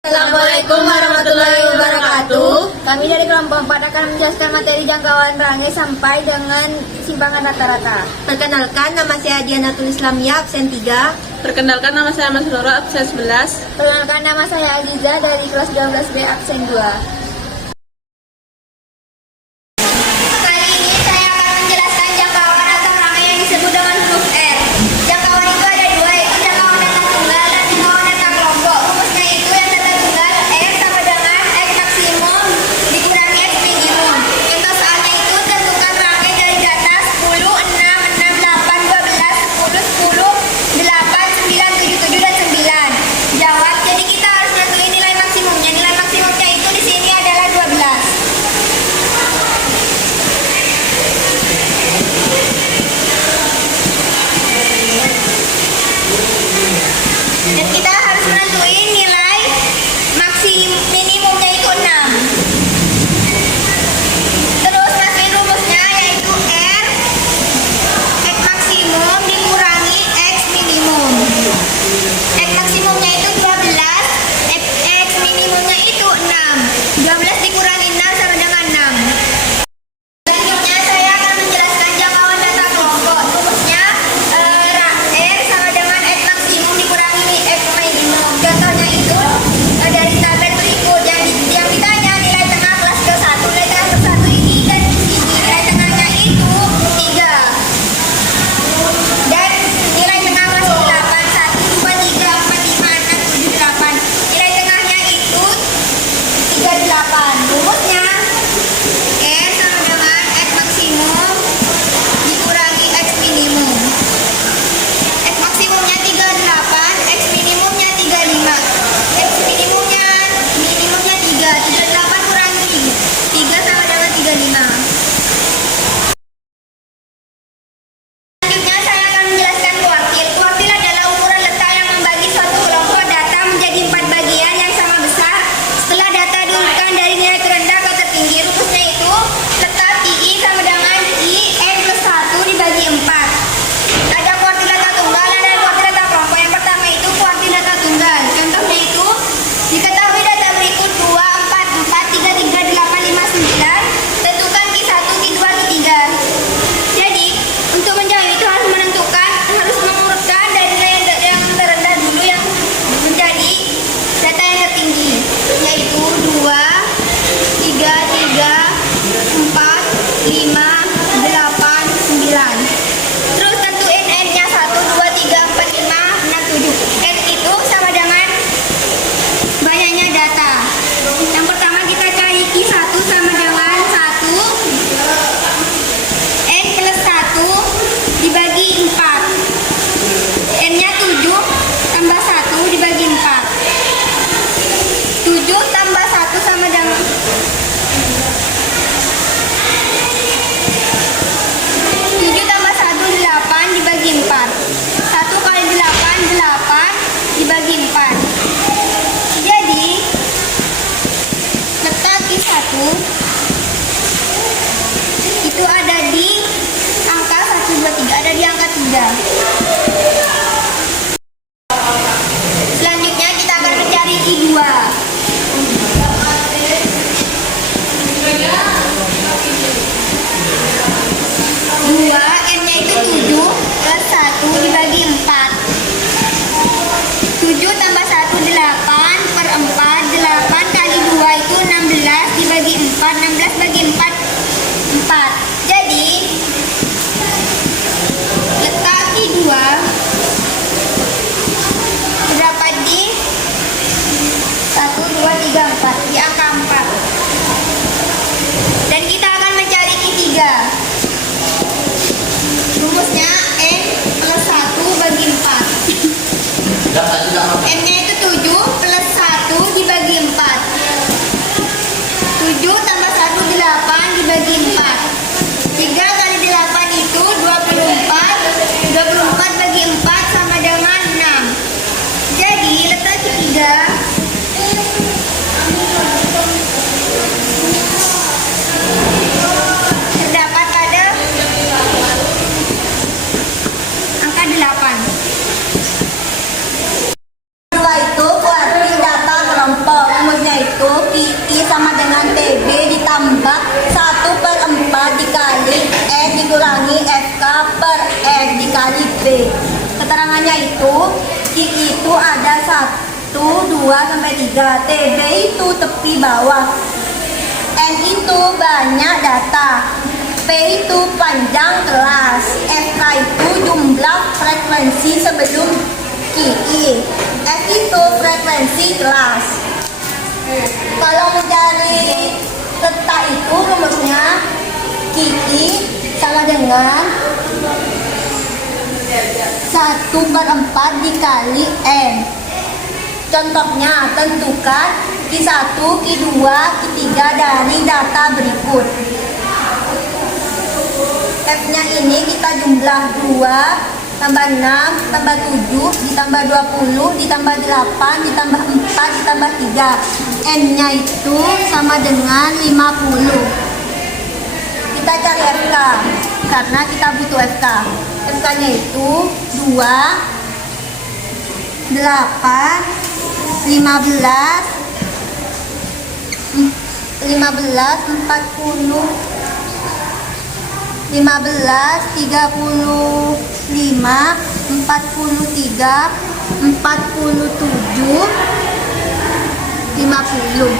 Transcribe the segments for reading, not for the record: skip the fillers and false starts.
Assalamualaikum warahmatullahi wabarakatuh. Kami dari kelompok 4 akan menjelaskan materi jangkauan rangai sampai dengan simpangan rata-rata. Perkenalkan, nama saya Dianatul Islamiyah, absen 3. Perkenalkan, nama saya Mas Nurul, absen 11. Perkenalkan, nama saya Aziza dari kelas 12B absen 2. Kali ini saya akan menjelaskan jangkauan atau rangai yang disebut dengan huruf R. Jangkauan itu ada dua, yaitu jangkauan data tunggal dan jangkauan data kelompok. Rumusnya itu yang data tunggal R sama dengan X maksimum dikurangi X minimum. Contoh soalnya itu tentukan rangai dari data 10, 6, 6, 8, 12, 10, 10, 8, 9, 7, 7, dan 9. Jawab, jadi kita harus nentuin nilai maksimumnya. Nilai maksimumnya itu di sini adalah 12. Dan kita harus menentuin nilai minimumnya itu 6. Terus masukin rumusnya yaitu R X maksimum dikurangi X minimum. X maksimumnya itu 12, X minimumnya itu 6. 12 dikurangi 6 sama dengan 6. Selanjutnya saya akan menjelaskan jangkauan data kelompok. Rumusnya R sama dengan X maksimum dikurangi X minimum. Contohnya itu dari tabel berikut yang ditanya nilai tengah kelas ke-1. Nilai tengah ke-1 ini dan di sini nilai tengahnya itu 3. Dan nilai tengah kelas ke-8 1, 2, 3, 4, 5, 6, 7, 8. Nilai tengahnya itu 38. Rumusnya R sama dengan X maksimum dikurangi X minimum. X maksimumnya 38, X minimumnya 35. X minimumnya 3. 38 kurangi 3 sama dengan 35. Selanjutnya saya akan menjelaskan kuartil. Kuartil adalah ukuran letak yang membagi suatu kelompok data menjadi 4 bagian yang sama besar. Setelah data diurutkan dari nilai terendah ke tertinggi, rumusnya itu letak I sama dengan I N plus 1 dibagi 4. Ada kuartil data tunggal dan ada kuartil data kelompok. Yang pertama itu kuartil data tunggal. Contohnya itu diketahui data berikut 2, 4, 4, 3, 3, 8, 5, 9. Tentukan Q1, Q2, Q3. Jadi untuk menjawab itu harus mengurutkan dari nilai yang terendah dulu yang menjadi data yang tertinggi, yaitu 2, 3, 3, 4, 5, 8, 9. Terus tentuin N-nya 1, 2, 3, 4, 5, 6, 7. N itu sama dengan banyaknya data. Yang pertama kita cari Q1 sama dengan 1 N plus 1 dibagi 4. N-nya 7 tambah 1 dibagi 4. 7 tambah 1 sama dengan 7 tambah 1 8 dibagi 4. 1 kali 8 8 dibagi 4. Jadi letak Q1 itu ada di angka 1, 2, 3, ada di angka 3. Selanjutnya kita akan mencari Q2. N-nya itu 7 plus 1 dibagi 4. 7 tambah 1 8 per 4. 8 kali 2 itu 16 dibagi 4. 16 bagi 4 4. Jadi letak Q2 terdapat di 1, 2, 3, 4, di angka 4. Dan kita akan mencari Q3. Rumusnya N plus 1 bagi 4. N-nya itu 7 plus 1 dibagi 4. 7 tambah 1 8 dibagi 4. 3 kali 8 itu 24. 24 bagi 4 sama dengan 6. Jadi letak ketiga terdapat pada angka 8. Kedua itu kuartil data kelompok. Kik itu ada 1, 2, sampai 3. TB itu tepi bawah. N itu banyak data. P itu panjang kelas. FK itu jumlah frekuensi sebelum KI. F itu frekuensi kelas. Kalau mencari letak itu rumusnya KI sama dengan 1/4 dikali N. Contohnya, tentukan Q1, Q2, Q3 dari data berikut. F-nya ini kita jumlah 2 tambah 6 tambah 7 ditambah 20 ditambah 8 ditambah 4 ditambah 3. N-nya itu sama dengan 50. Kita cari FK karena kita butuh FK. FK-nya itu 2, 8, 15, 40, 15, 35, 43, 47, 50.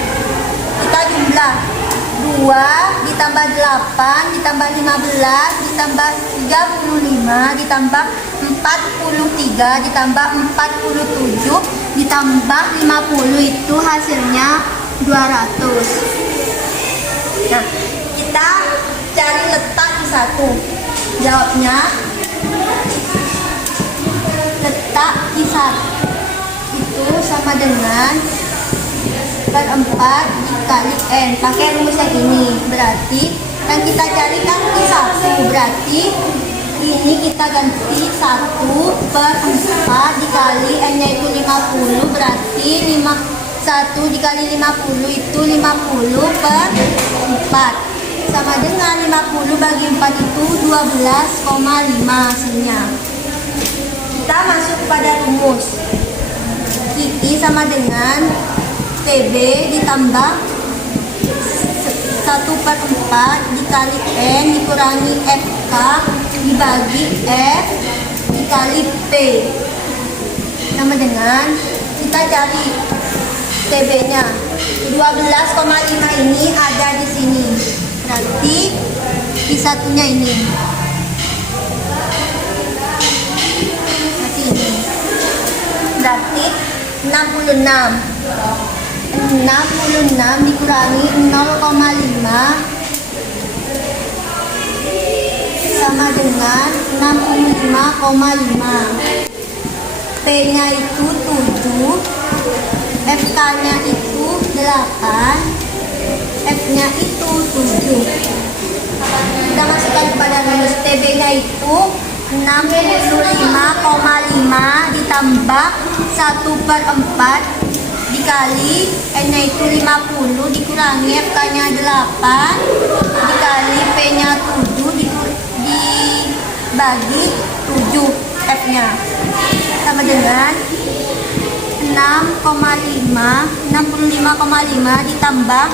Kita jumlah 2 ditambah 8 ditambah 15 ditambah 35 ditambah 43 ditambah 47 ditambah 50 itu hasilnya 200. Nah, kita cari letak Q1. Jawabnya letak Q1 itu sama dengan 4 dikali N. Pakai rumus yang ini. Berarti kan kita carikan Q1. Berarti ini kita ganti 1/4 dikali N-nya itu 50. Berarti 1 dikali 50 itu 50/4. Sama dengan 50 bagi 4 itu 12,5 hasilnya. Kita masuk pada rumus. KI sama dengan TB ditambah 1/4 dikali N dikurangi FK dibagi F dikali P. Sama dengan kita cari TB-nya. 12,5 ini ada di sini. Berarti Q1-nya ini. Masih ini. Berarti 66. 66 dikurangi 0,5 sama dengan 65,5. P-nya itu 7, FK-nya itu 8, F-nya itu 7. Kita masukkan kepada rumus. TB-nya itu 65,5 ditambah 1/4 dikali N-nya itu 50 dikurangi FK-nya 8 dikali P-nya 7 dibagi 7 F-nya sama dengan 65,5 ditambah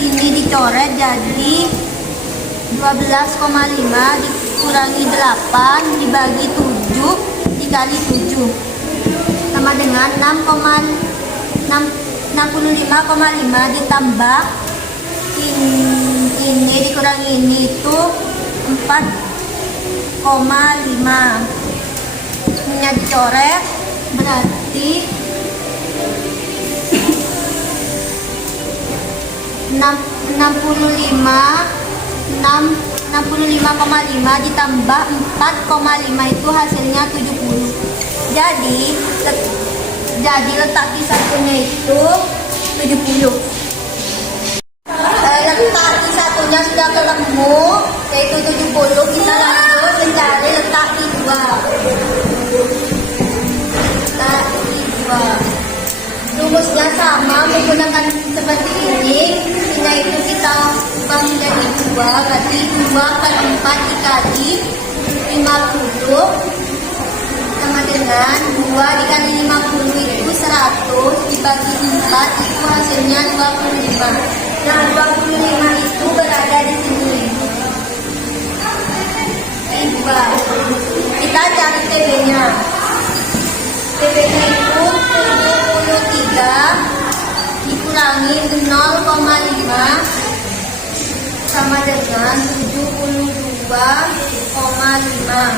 ini dicoret jadi 12,5 dikurangi 8 dibagi 7 dikali 7 sama dengan 65,5 ditambah ini dikurangi ini itu 4,5. Ini dicoret berarti 65,5 ditambah 4,5 itu hasilnya 70. Jadi letak Q1-nya itu 70. Letak Q1-nya sudah ketemu yaitu 70. Kita lanjut mencari letak Q2. Letak Q2. Rumusnya sama menggunakan seperti ini. Ini itu kita ubah menjadi 2. Berarti 2/4 dikali 50 sama dengan 2 dikali 50 itu 100 dibagi 4 itu hasilnya 25. Nah 25 itu berada di sini. Kita cari TB-nya. TB dikurangi 0,5 sama dengan 72,5.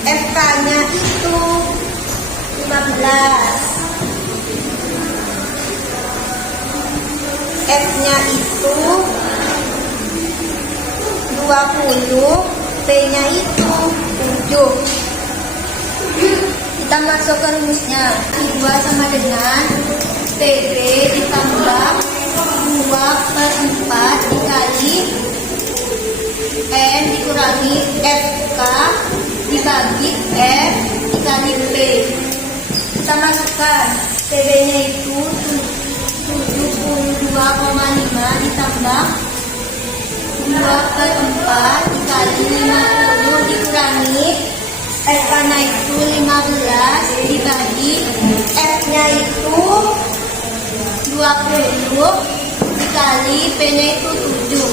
FK-nya itu 15. F-nya itu 20, P-nya itu 7. Kita masuk ke rumusnya. 2 sama dengan TB ditambah 2/4 dikali N dikurangi FK dibagi F dikali P. Kita masukkan TB-nya itu 72,5 ditambah 2/4 dikali 50 dikurangi FK-nya itu 15 dibagi F-nya itu 20 dikali P-nya itu 7.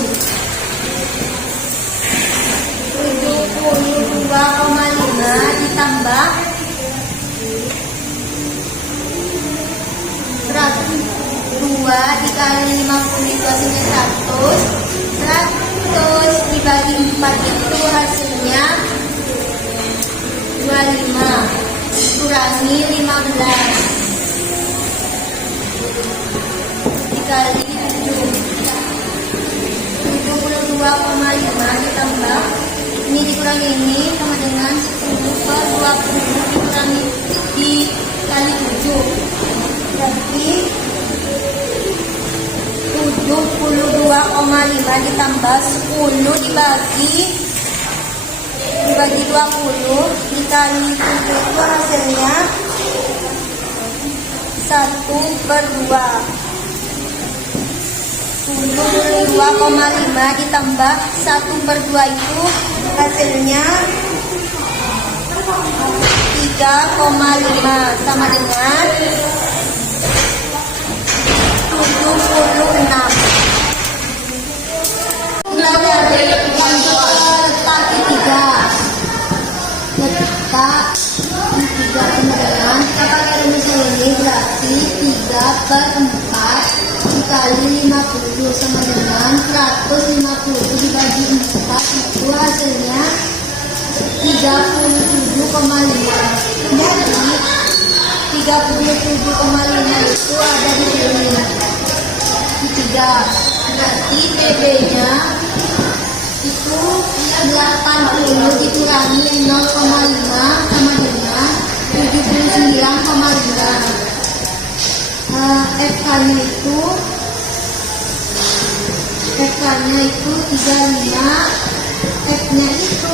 72,5 ditambah 2 dikali 50 itu hasilnya 100. 100 dibagi 4 itu hasilnya 25 kurangi 15 dikali 72,5 ditambah ini dikurangi ini sama dengan 10/20 dikurangi dikali 7 berarti 72,5 ditambah 10 dibagi 20 dikali 7 itu hasilnya 1/2. 72,5 ditambah 1/2 itu hasilnya 3,5 sama dengan 76. Letak ketiga. Letak ketiga kemudian kita pakai rumus ini berarti 3/4 dikali 50 sama dengan 150 dibagi 4 itu hasilnya 37,5. Jadi 37,5 itu ada di sini di 3. Berarti TB-nya itu 80 dikurangi 0,5 sama dengan 79,5. FK-nya itu 35, F-nya itu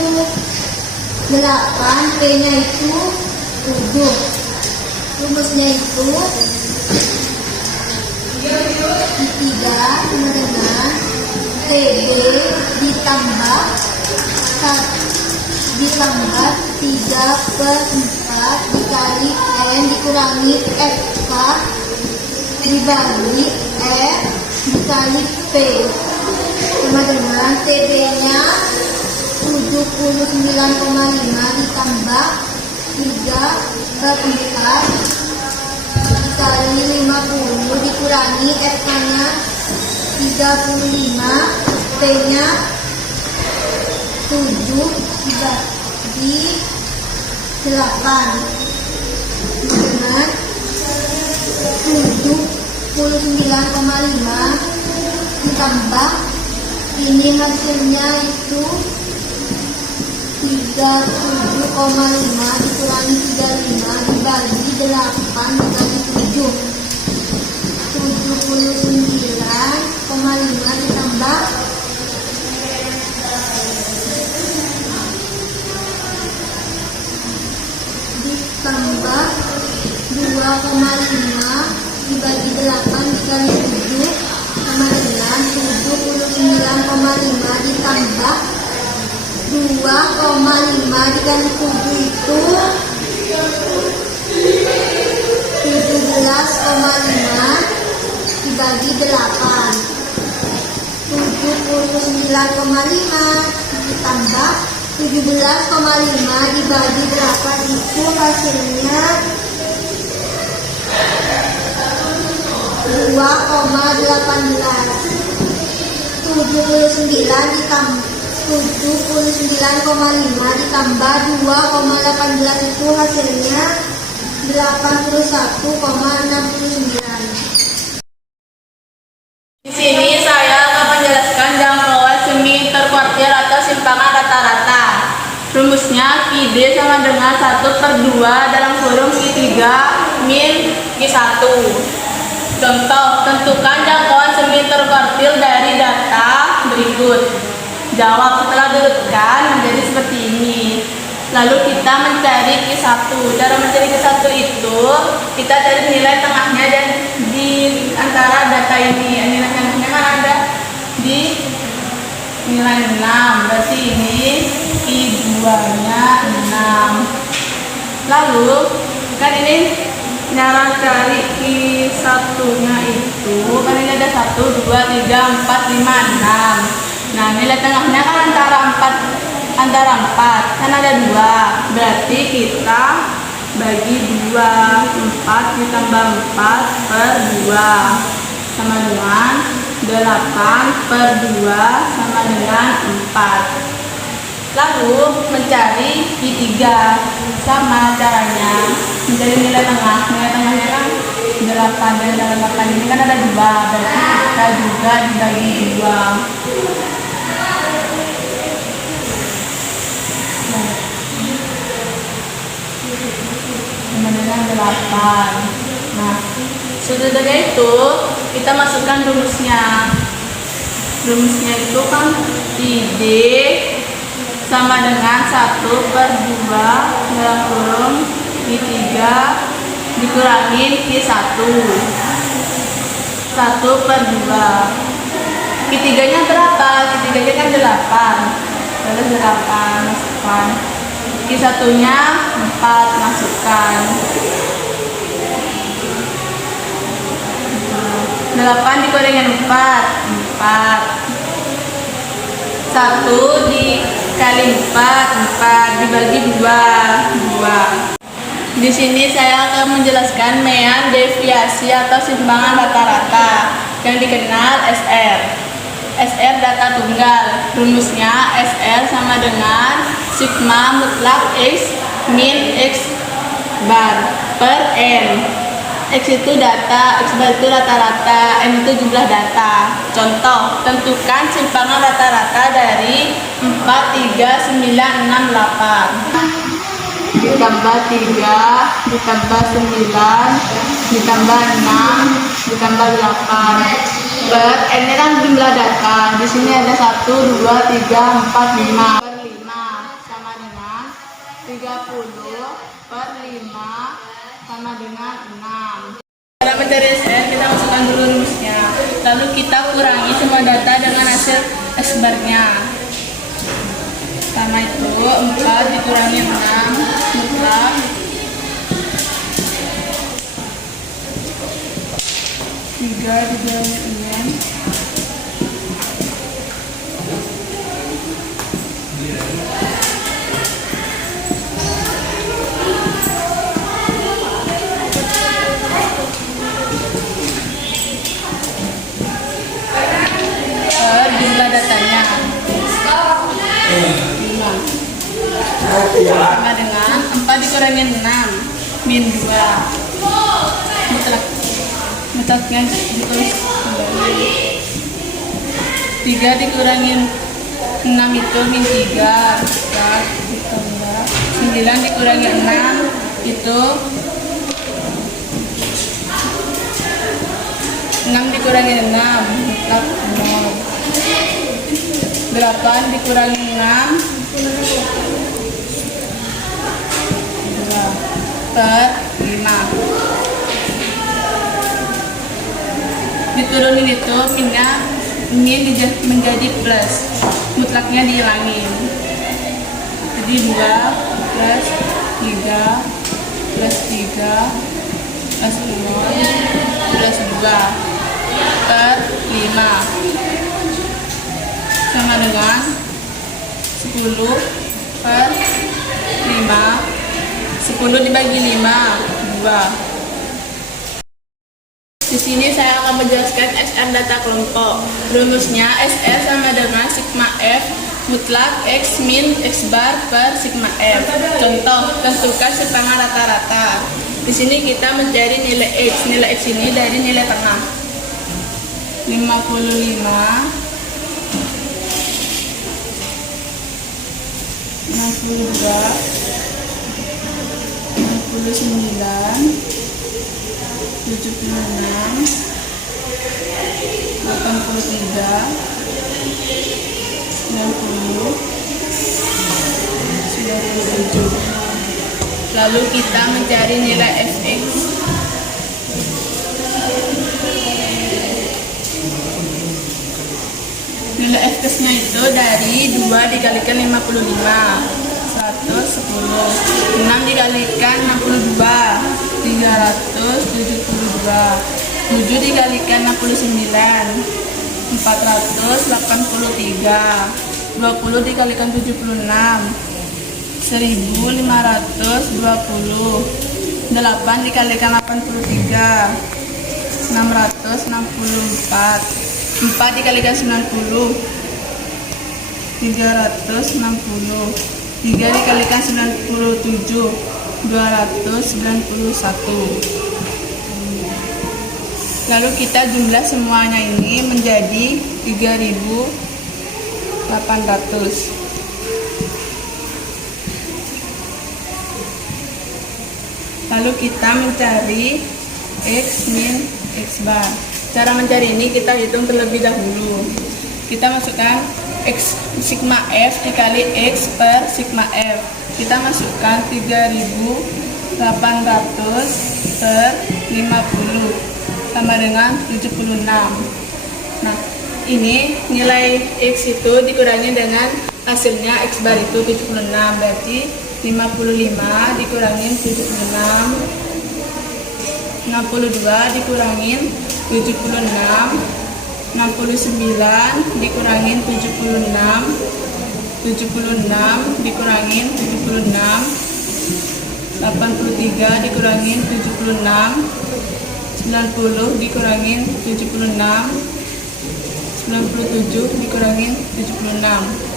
8, P-nya itu 7. Rumusnya itu 3 sama dengan TB ditambah 3/4 dikali N dikurangi FK dibagi F dikali P sama dengan TB-nya 79,5 ditambah 3/4 dikali 50 dikurangi FK-nya 35, P-nya 7 dibagi 8 dengan 79,5 ditambah ini hasilnya itu 37,5 dikurangi 35 dibagi 8 dikali 7. 79,5 ditambah 2,5 dibagi 8 dikali 7 sama dengan 79,5 ditambah 2,5 dikali 7 itu 17,5 dibagi 8. 79,5 ditambah 17,5 dibagi 8 itu hasilnya 79,5 ditambah 2,18 itu hasilnya 81,69. Di sini saya akan menjelaskan jangkauan semi interkuartil atau simpangan rata-rata. Rumusnya Q_D sama dengan 1/2 dalam kurung Q3 min Q1. Contoh, tentukan jangkauan semi interkuartil dari data berikut. Jawab setelah diurutkan menjadi seperti ini. Lalu kita mencari Q1. Cara mencari Q1 itu kita cari nilai tengahnya dan di antara data ini. Nilai tengahnya kan ada di nilai 6. Berarti ini Q2-nya 6. Lalu kan ini cara cari Q1-nya itu kan ini ada 1, 2, 3, 4, 5, 6. Nah, nilai tengahnya kan antara 4 kan ada 2. Berarti kita bagi 2. 4 ditambah 4/2 sama dengan 8/2 sama dengan 4. Lalu mencari Q3. Sama caranya mencari nilai tengah. Nilai tengahnya kan 8 dan dalam 8 ini kan ada 2. Berarti kita juga dibagi 2. Dengan 8. Nah, sesudah itu kita masukkan rumusnya. Rumusnya itu kan Q_D sama dengan 1/2 dalam kurung Q3 dikurangin Q1. 1/2. Q3-nya berapa? Q3-nya kan 8. Terus 8 masukkan. Q1-nya 4 masukkan. 8 dikurangin 4. 1 dikali 4 dibagi 2. Di sini saya akan menjelaskan mean deviasi atau simpangan rata-rata yang dikenal SR. SR data tunggal. Rumusnya SR sama dengan sigma mutlak X min X bar per N. X itu data, X bar itu rata-rata, N itu jumlah data. Contoh, tentukan simpangan rata-rata dari 4, 3, 9, 6, 8. Ditambah 3, ditambah 9, ditambah 6, ditambah 8. Per N ini kan jumlah data. Di sini ada 1, 2, 3, 4, 5. Per 5 sama dengan 30/5 sama dengan 6. Dalam mencari SR kita masukkan dulu rumusnya. Lalu kita kurangi semua data dengan hasil S-bar-nya. Pertama itu 4 dikurangi 6 mutlak 3 dikurangi 6 jumlah datanya sama dengan 4 dikurangi 6 min 2 mutlaknya ditulis kembali. 3 dikurangi 6 itu min 3 ditambah 9 dikurangi 6 itu 6 dikurangi 6 mutlak 0. 8 dikurangi 6 per 5. Diturunin itu min menjadi plus, mutlaknya dihilangin. Jadi 2 plus 3 plus 3 plus 0 plus 2 per 5 sama dengan 10 per 5. 10 dibagi 5 2. Di sini saya akan menjelaskan SR data kelompok. Rumusnya SR sama dengan sigma F mutlak X min X bar per sigma F. Contoh, tentukan sepanjang rata-rata. Di sini kita mencari nilai X. Nilai X ini dari nilai tengah. 55, 62, 69, 76, 83, 90, 97. Lalu kita mencari nilai fx. Nilai fx-nya itu dari 2 dikalikan 55, 110, 6 dikalikan 62, 372, 7 dikalikan 69, 483, 20 dikalikan 76, 1520, 8 dikalikan 83, 664, 4 dikalikan 90, 360, 3 dikalikan 97, 291. Lalu kita jumlah semuanya ini menjadi 3.800. Lalu kita mencari X min X bar. Cara mencari ini kita hitung terlebih dahulu. Kita masukkan X sigma F dikali X per sigma F. Kita masukkan 3.800 per 50 sama dengan 76. Nah, ini nilai X itu dikurangi dengan hasilnya X bar itu 76. Berarti 55 dikurangin 76, 62 dikurangin 76, 69 dikurangin 76, 76 dikurangin 76, 83 dikurangin 76, 90 dikurangin 76, 97 dikurangin 76,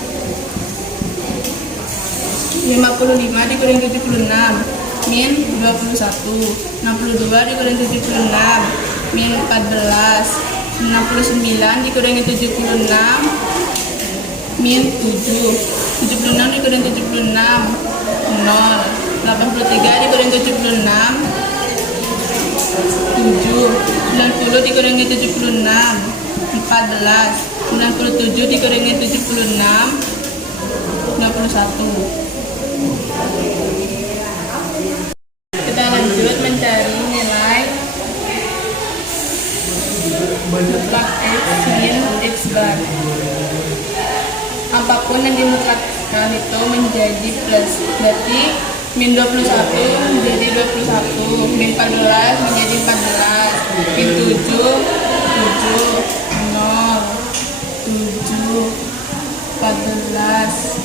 55 dikurangin 76 min 21, 62 dikurangi 76 min 14, 69 dikurangi 76 min 7, 76 dikurangi 76 0, 83 dikurangi 76 7, 90 dikurangi 76 14, 97 dikurangi 76 21. Kita lanjut mencari nilai mutlak X min X bar. Apapun yang dimutlakkan itu menjadi plus. Berarti min 21 menjadi 21, min 14 menjadi 14, min 7 7 0 7 14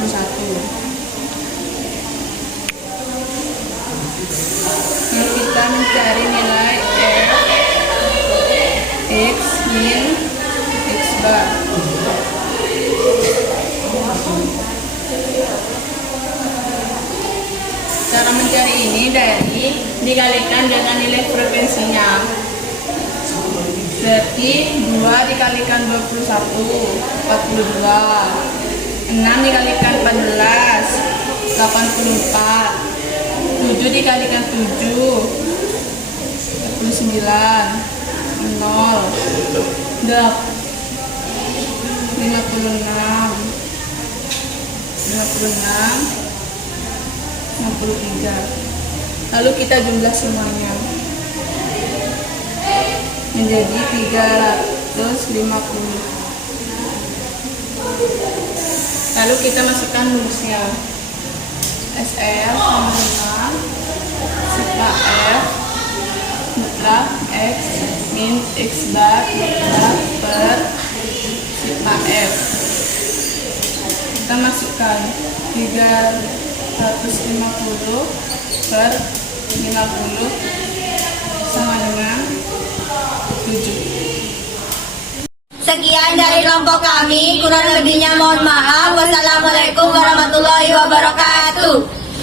21. Lalu kita mencari nilai F X min X bar. Cara mencari ini dari dikalikan dengan nilai frekuensinya. Berarti 2 dikalikan 21 42, 6 dikalikan 14 84, 7 dikalikan 7 29 0 56 63. Lalu kita jumlah semuanya menjadi 350. Lalu kita masukkan rumusnya. SR sama dengan sigma F mutlak X min X bar mutlak per sigma F. Kita masukkan 350 per 50 sama dengan Sekian dari kelompok kami, kurang lebihnya mohon maaf. Wassalamualaikum warahmatullahi wabarakatuh.